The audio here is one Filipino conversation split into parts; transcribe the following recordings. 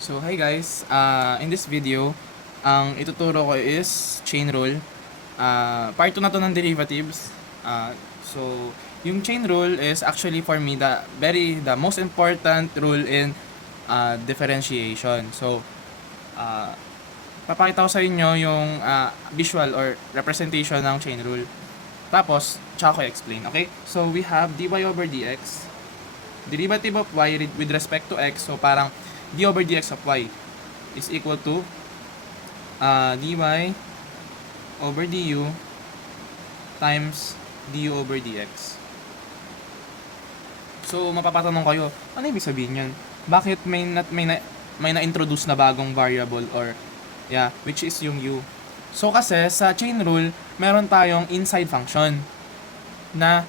So, hi guys. In this video, ang ituturo ko is chain rule. Part 2 na to ng derivatives. So, yung chain rule is actually for me the most important rule in differentiation. So, uh, papakita ko sa inyo yung visual or representation ng chain rule. Tapos, tsaka ko explain. Okay? So, we have dy over dx. Derivative of y with respect to x. So, parang d over dx of y is equal to dy over du times du over dx. So, mapapatanong kayo, ano ibig sabihin yun? Bakit may na-introduce na bagong variable or which is yung u? So, kasi sa chain rule, meron tayong inside function na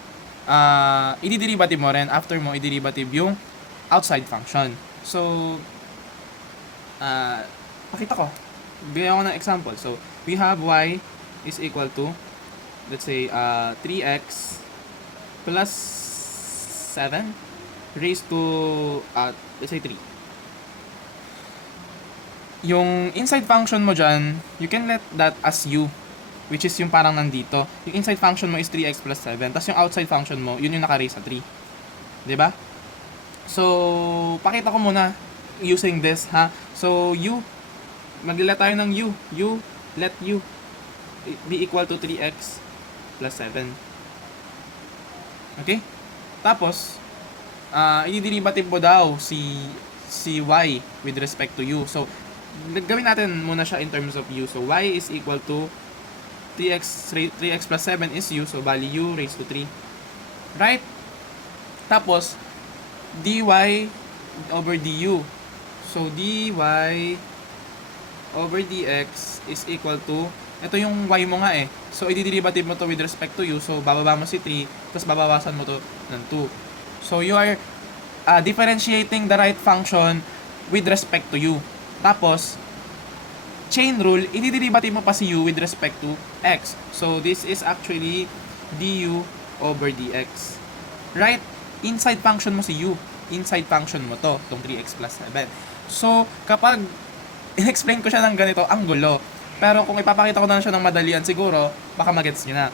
i-derivative mo rin after mo i-derivative yung outside function. So, pakita ko. Bigyan ko ng example. So, we have y is equal to, let's say, 3x plus 7 raised to, let's say, 3. Yung inside function mo dyan, you can let that as u, which is yung parang nandito. Yung inside function mo is 3x plus 7. Tapos yung outside function mo, yun yung naka-raise sa 3. Diba? So, pakita ko muna using this, ha? So, u, maglila tayo ng u. Let u be equal to 3x plus 7. Okay? Tapos, i-derivative mo daw si y with respect to u. So, gawin natin muna siya in terms of u. So, y is equal to 3x plus 7 is u. So, bali u raised to 3. Right? Tapos, dy over du. So, dy over dx is equal to, ito yung y mo nga eh. So, i-derivative mo to with respect to u. So, bababa mo si 3, tapos babawasan mo to ng 2. So, you are differentiating the right function with respect to u. Tapos, chain rule, i-derivative mo pa si u with respect to x. So, this is actually du over dx. Right? Inside function mo si u. Inside function mo to, itong 3x plus 7. So, kapag in-explain ko siya ng ganito, ang gulo. Pero kung ipapakita ko na siya ng madalian, siguro, baka magets nyo na.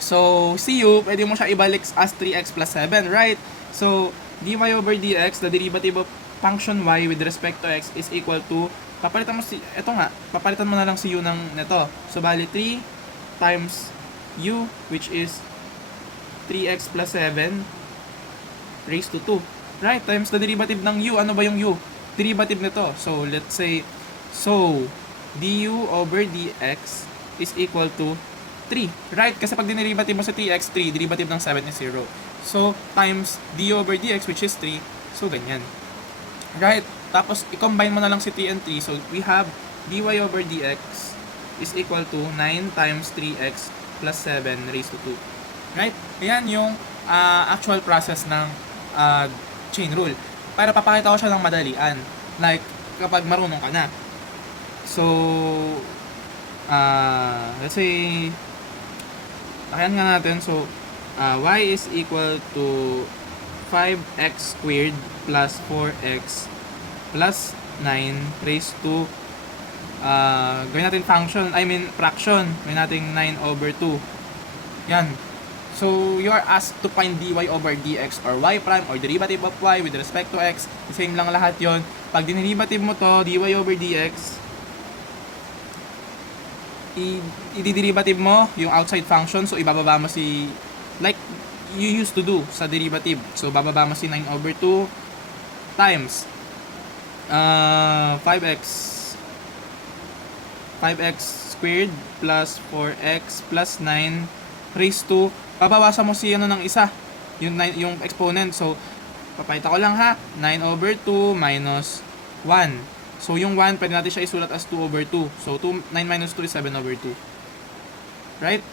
So, si u, pwede mo siya ibalik as 3x plus 7, right? So, dy over dx, the derivative of function y with respect to x is equal to, papalitan mo na lang si u ng neto. So, bali 3 times u, which is 3x plus 7 raised to 2. Right? Times the derivative ng u. Ano ba yung u? Derivative nito. So, let's say, du over dx is equal to 3. Right? Kasi pag dinerivative mo sa 3x, 3, derivative ng 7 is 0. So, times du over dx, which is 3. So, ganyan. Right? Tapos, i-combine mo na lang si 3 and 3. So, we have dy over dx is equal to 9 times 3x plus 7 raised to 2. Right? Ayan yung actual process ng chain rule. Para papakita ko siya ng madalian. Like, kapag marunong ka na. So, let's say, takihan nga natin. So, y is equal to 5x squared plus 4x plus 9 raised to, gawin natin fraction. Gawin natin 9 over 2. Yan. So, you are asked to find dy over dx or y prime or derivative of y with respect to x. Same lang lahat yon. Pag dinerivative mo to, dy over dx, i-derivative mo yung outside function. So, ibababa mo si, like you used to do sa derivative. So, bababa mo si 9 over 2 times 5x squared plus 4x plus 9 raised to, babawasan mo si ng isa, yung exponent. So, papayta ko lang ha, 9 over 2 minus 1. So, yung 1, pwede natin siya isulat as 2 over 2. So, 9 minus 2 is 7 over 2. Right?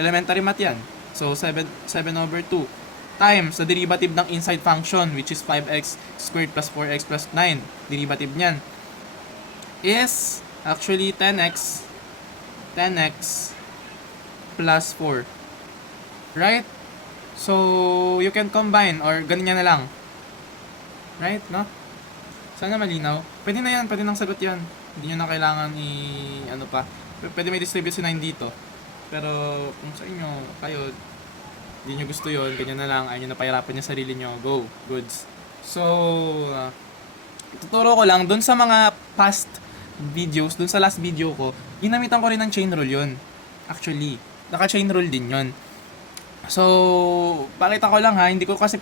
Elementary math yan. So, 7 over 2 times the derivative ng inside function, which is 5x squared plus 4x plus 9. Derivative niyan is actually 10x plus 4. Right? So, you can combine or ganyan na lang. Right? No? Sana malinaw. Pwede na yan, pwede nang sagot yan. Hindi nyo na kailangan ano pa. Pwede may distribute si 9 dito. Pero kung sa inyo, kayo, hindi nyo gusto yon, ganyan na lang, ayaw nyo na pahirapan yung sarili nyo, go, goods. So, tuturo ko lang, dun sa mga past videos, dun sa last video ko, ginamitan ko rin ng chain rule yun. Actually, naka-chain rule din yun. So, pakita ko lang ha, hindi ko kasi,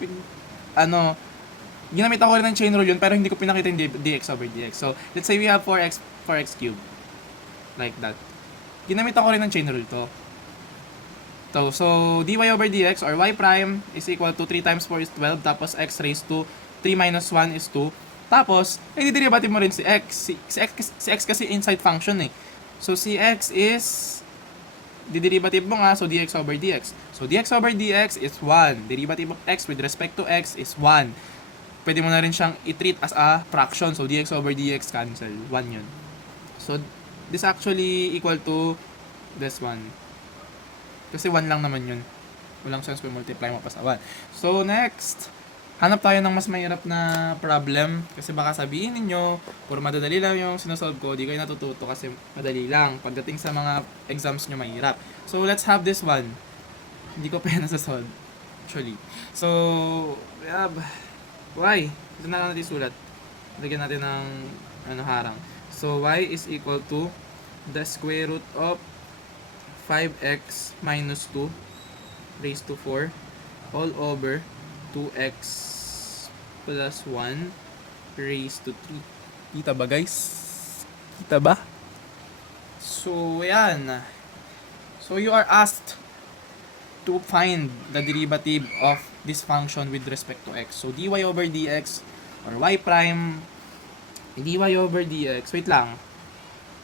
ginamit ako rin ng chain rule yun, pero hindi ko pinakita yung dx over dx. So, let's say we have 4x cubed. Like that. Ginamit ako rin ng chain rule to. So, dy over dx or y prime is equal to 3 times 4 is 12, tapos x raised to 3 minus 1 is 2. Tapos, i-derivative mo rin si x. Si x kasi inside function eh. So, si x is, diderivative mo nga, so dx over dx. So, dx over dx is 1. Derivative of x with respect to x is 1. Pwede mo na rin siyang i-treat as a fraction. So, dx over dx cancel. 1 yun. So, this actually equal to this one. Kasi 1 lang naman yun. Walang sense kung multiply mo pa sa 1. So, next. Hanap tayo ng mas mahirap na problem. Kasi baka sabihin ninyo, puro madadali lang yung sinosolve ko, di kayo natututo kasi madali lang. Pagdating sa mga exams nyo, mahirap. So, let's have this one. Hindi ko pa yan nasasolve. Actually. So, we have y. Ito na lang natin sulat. Lagyan natin ng harang. So, y is equal to the square root of 5x minus 2 raised to 4 all over 2x plus 1 raised to 3. Kita ba guys? Kita ba? So, yan. So, you are asked to find the derivative of this function with respect to x. So, dy over dx or y prime dy over dx. Wait lang.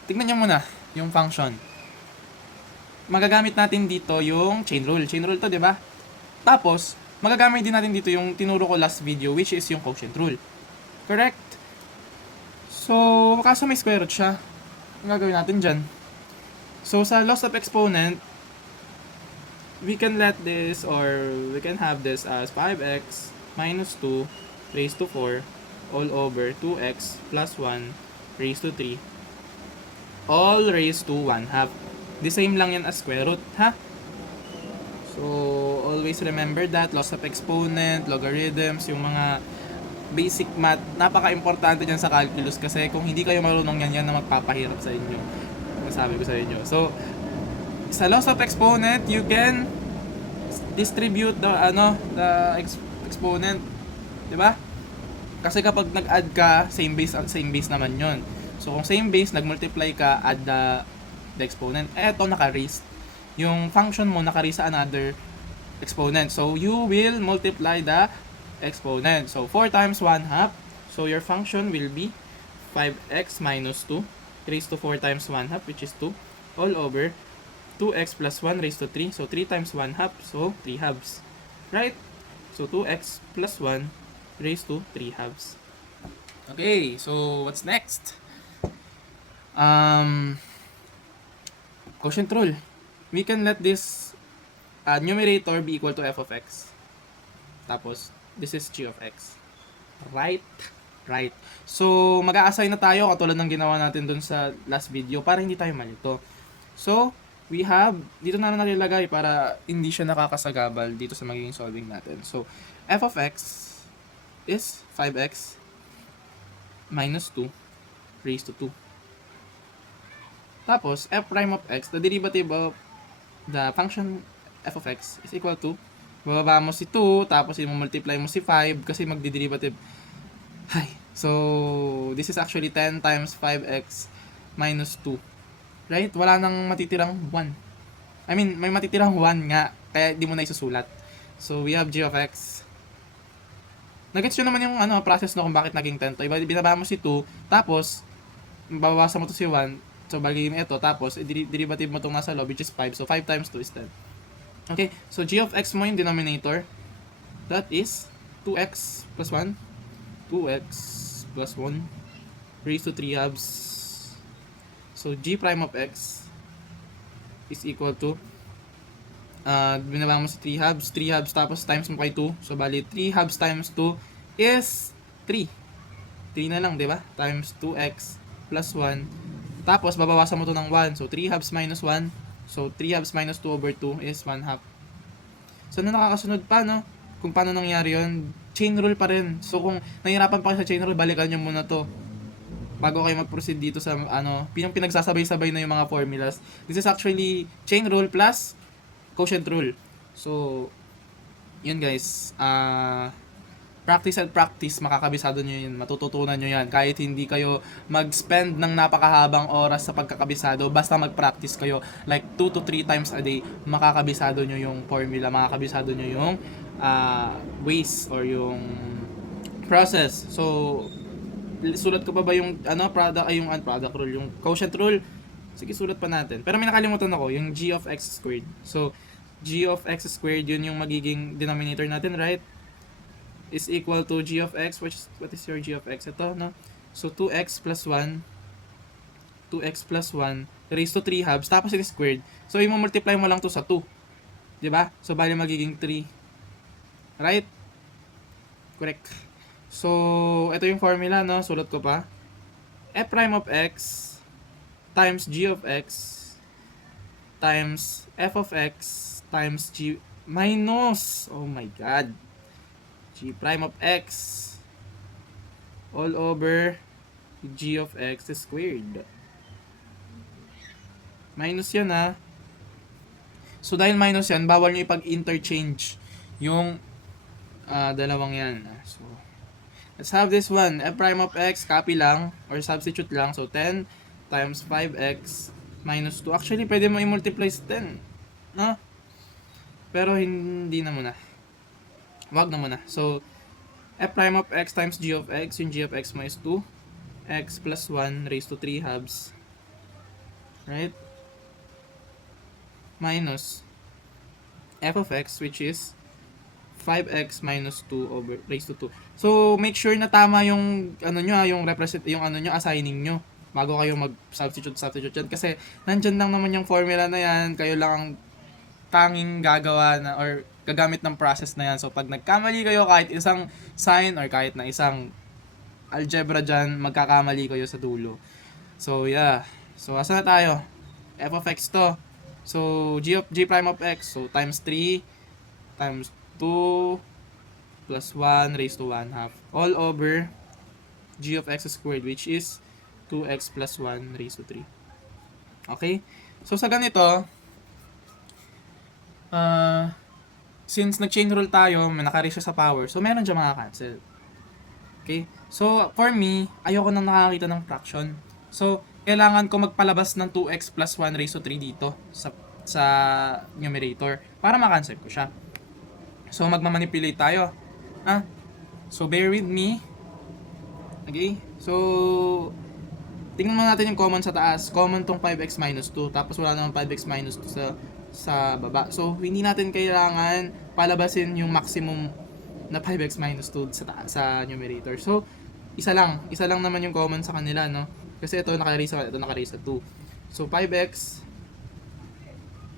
Tignan nyo muna yung function. Magagamit natin dito yung chain rule. Chain rule to, di ba? Tapos, magagamit din natin dito yung tinuro ko last video, which is yung quotient rule. Correct? So, kaso may square root siya. Ang gagawin natin dyan? So, sa loss of exponent, we can let this, or we can have this as 5x minus 2 raised to 4 all over 2x plus 1 raised to 3 all raised to 1 half. The same lang yan as square root, ha? So, always remember that. Loss of exponent, logarithms, yung mga basic math, napaka-importante dyan sa calculus kasi kung hindi kayo marunong yan na magpapahirap sa inyo. Masabi ko sa inyo. So, sa loss of exponent, you can distribute the exponent. 'Di ba? Kasi kapag nag-add ka, same base naman 'yon. So, kung same base, nag-multiply ka, add the exponent. Eto, naka-raise. Yung function mo, naka-raise sa another exponent. So, you will multiply the exponent. So, 4 times 1 half. So, your function will be 5x minus 2 raised to 4 times 1 half, which is 2, all over 2x plus 1 raised to 3. So, 3 times 1 half. So, 3 halves. Right? So, 2x plus 1 raised to 3 halves. Okay, so what's next? Quotient rule. We can let this numerator be equal to f of x. Tapos, this is g of x. Right? Right. So, mag-a-assign na tayo katulad ng ginawa natin dun sa last video para hindi tayo malito. So, we have, dito na natin ilagay para hindi siya nakakasagabal dito sa magiging solving natin. So, f of x is 5x minus 2 raised to 2. Tapos, f prime of x, the derivative of the function f of x is equal to, bababa mo si 2, tapos i-multiply mo si 5 kasi magdi-derivative. Hi. So, this is actually 10 times 5x minus 2. Right? Wala nang matitirang 1. I mean, may matitirang 1 nga, kaya di mo na isusulat. So, we have g of x. Nagets nyo naman yung process no kung bakit naging 10 to. Binaba mo si 2, tapos, babawasan mo to si 1, so bagay ito, tapos, derivative mo itong nasa loob, which is 5. So, 5 times 2 is 10. Okay, so g of x mo yung denominator. That is 2x plus 1. 2x plus 1 raised to 3 halves. So, g prime of x is equal to, binaba mo sa 3 halves, tapos times mo kay 2. So, bali, 3 halves times 2 is 3. 3 na lang, di ba? Times 2x plus 1. Tapos, babawasan mo to ng 1. So, 3 halves minus 1. So, 3 halves minus 2 over 2 is 1 half. So, na nakakasunod pa, no? Kung paano nangyari yun, chain rule pa rin. So, kung nahihirapan pa kayo sa chain rule, balikan nyo muna to bago kayo mag-proceed dito sa pinagsasabay-sabay na yung mga formulas. This is actually chain rule plus quotient rule. So, yun guys. Practice and practice, makakabisado nyo yun, matututunan nyo yan. Kahit hindi kayo mag-spend ng napakahabang oras sa pagkakabisado, basta mag-practice kayo like 2 to 3 times a day, makakabisado nyo yung formula, makakabisado nyo yung ways or yung process. So, sulat ko pa ba yung product rule, yung quotient rule? Sige, sulat pa natin. Pero may nakalimutan ako, yung g of x squared. So, g of x squared, yun yung magiging denominator natin, right? Is equal to g of x, what is your g of x? Ito, no? So, 2x plus 1 raised to 3 halves, tapos it is squared. So, i-multiply mo lang to sa 2. Diba? So, bali magiging 3. Right? Correct. So, ito yung formula, no? Sulat ko pa. F prime of x times g of x times f of x times g minus, oh my god, g prime of x all over g of x squared. Minus yan, ha. So, dahil minus yan, bawal nyo ipag-interchange yung dalawang yan. So, let's have this one. F prime of x, copy lang, or substitute lang. So, 10 times 5x minus 2. Actually, pwede mo i-multiply sa 10. No? Pero, hindi na muna. Wag na muna. So, f prime of x times g of x. Yung g of x mo is 2. X plus 1 raised to 3 halves. Right? Minus f of x, which is 5x minus 2 over raised to 2. So, make sure na tama yung yung assigning nyo bago kayo mag-substitute yan. Kasi, nandyan lang naman yung formula na yan. Kayo lang ang tanging gagawa na or gagamit ng process na yan. So, pag nagkamali kayo kahit isang sign or kahit na isang algebra dyan, magkakamali kayo sa dulo. So, yeah. So, asa na tayo? F of x to. So, g prime of x. So, times 3 times 2 plus 1 raised to 1 half all over g of x squared, which is 2x plus 1 raised to 3. Okay? So, sa ganito, since nag-chain rule tayo, may naka-raise sa power, so meron dyan mga cancel. Okay? So, for me, ayoko nang nakakita ng fraction. So, kailangan ko magpalabas ng 2x plus 1 raised to 3 dito sa numerator para ma-cancel ko siya. So, magmamanipulate tayo. So, bear with me. Okay? So, tingnan mo natin yung common sa taas. Common tong 5x minus 2. Tapos, wala naman 5x minus 2 sa baba. So, hindi natin kailangan palabasin yung maximum na 5x minus 2 sa numerator. So, isa lang naman yung common sa kanila, no? Kasi ito naka-raise sa 2. So, 5x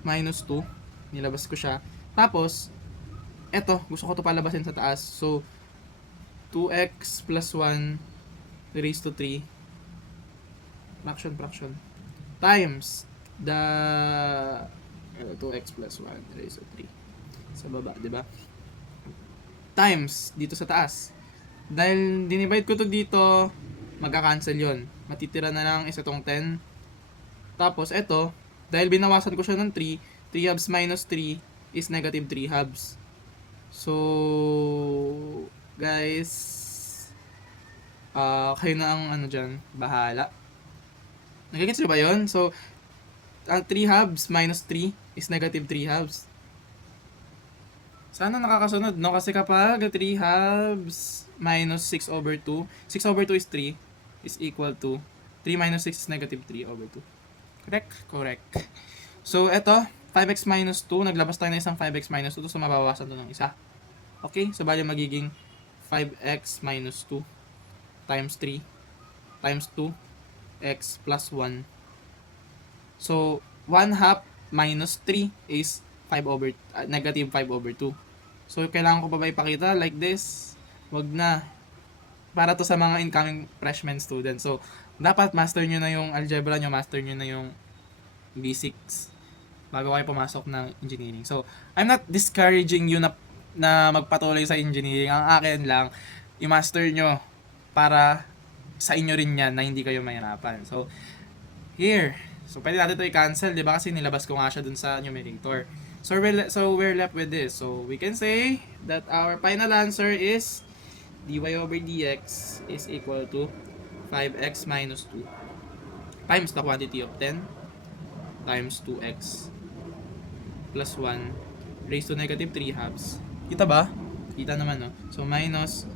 minus 2. Nilabas ko siya. Tapos, eto, gusto ko to palabasin sa taas. So, 2x plus 1 raised to 3 fraction times the 2x plus 1 raised to 3 sa baba, di ba? Times dito sa taas. Dahil dinivide ko to dito, magka-cancel yon. Matitira na lang isa tong 10. Tapos eto, dahil binawasan ko siya ng 3 halves minus 3 is negative 3 halves. So, guys, kayo na ang dyan, bahala. Nagigits ba yun? So, 3 halves minus 3 is negative 3 halves. Sana nakakasunod, no? Kasi kapag 3 halves minus 6 over 2, 6 over 2 is 3, is equal to 3 minus 6 is negative 3 over 2. Correct? Correct. So, eto, 5x minus 2, naglabas tayo na isang 5x minus 2, so mababawasan to ng isa. Okay? So, bali magiging 5x minus 2 times 3 times 2x plus 1. So, 1 half minus 3 is negative 5 over 2. So, kailangan ko pa ba ipakita like this? Wag na. para to sa mga incoming freshman students. So, dapat master nyo na yung algebra nyo, master nyo na yung basics bago kayo pumasok ng engineering. So, I'm not discouraging you na magpatuloy sa engineering. Ang akin lang, i-master nyo para sa inyo rin yan na hindi kayo mahirapan. So, here. So, pwede natin ito i-cancel, di ba? Kasi nilabas ko nga siya dun sa numerator. So, we're left with this. So, we can say that our final answer is dy over dx is equal to 5x minus 2 times the quantity of 10 times 2x plus 1 raised to negative 3 halves. Kita ba? Kita naman, no? So, minus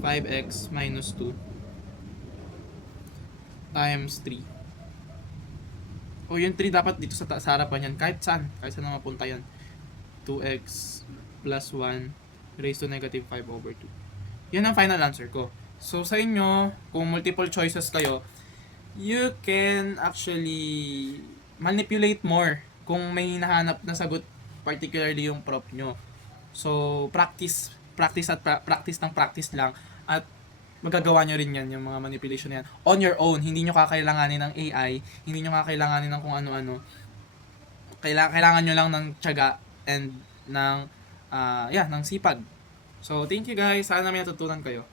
5x minus 2 times 3. O, yung 3 dapat dito sa harapan yan. Kahit saan na mapunta yan. 2x plus 1 raised to negative 5 over 2. Yan ang final answer ko. So, sa inyo, kung multiple choices kayo, you can actually manipulate more kung may hinahanap na sagot, particularly yung prop nyo. So, practice lang at magagawa nyo rin yan, yung mga manipulation na yan. On your own, hindi nyo kakailanganin ng AI, hindi nyo kakailanganin ng kung ano-ano. Kailangan nyo lang ng tiyaga and ng sipag. So, thank you guys. Sana may natutunan kayo.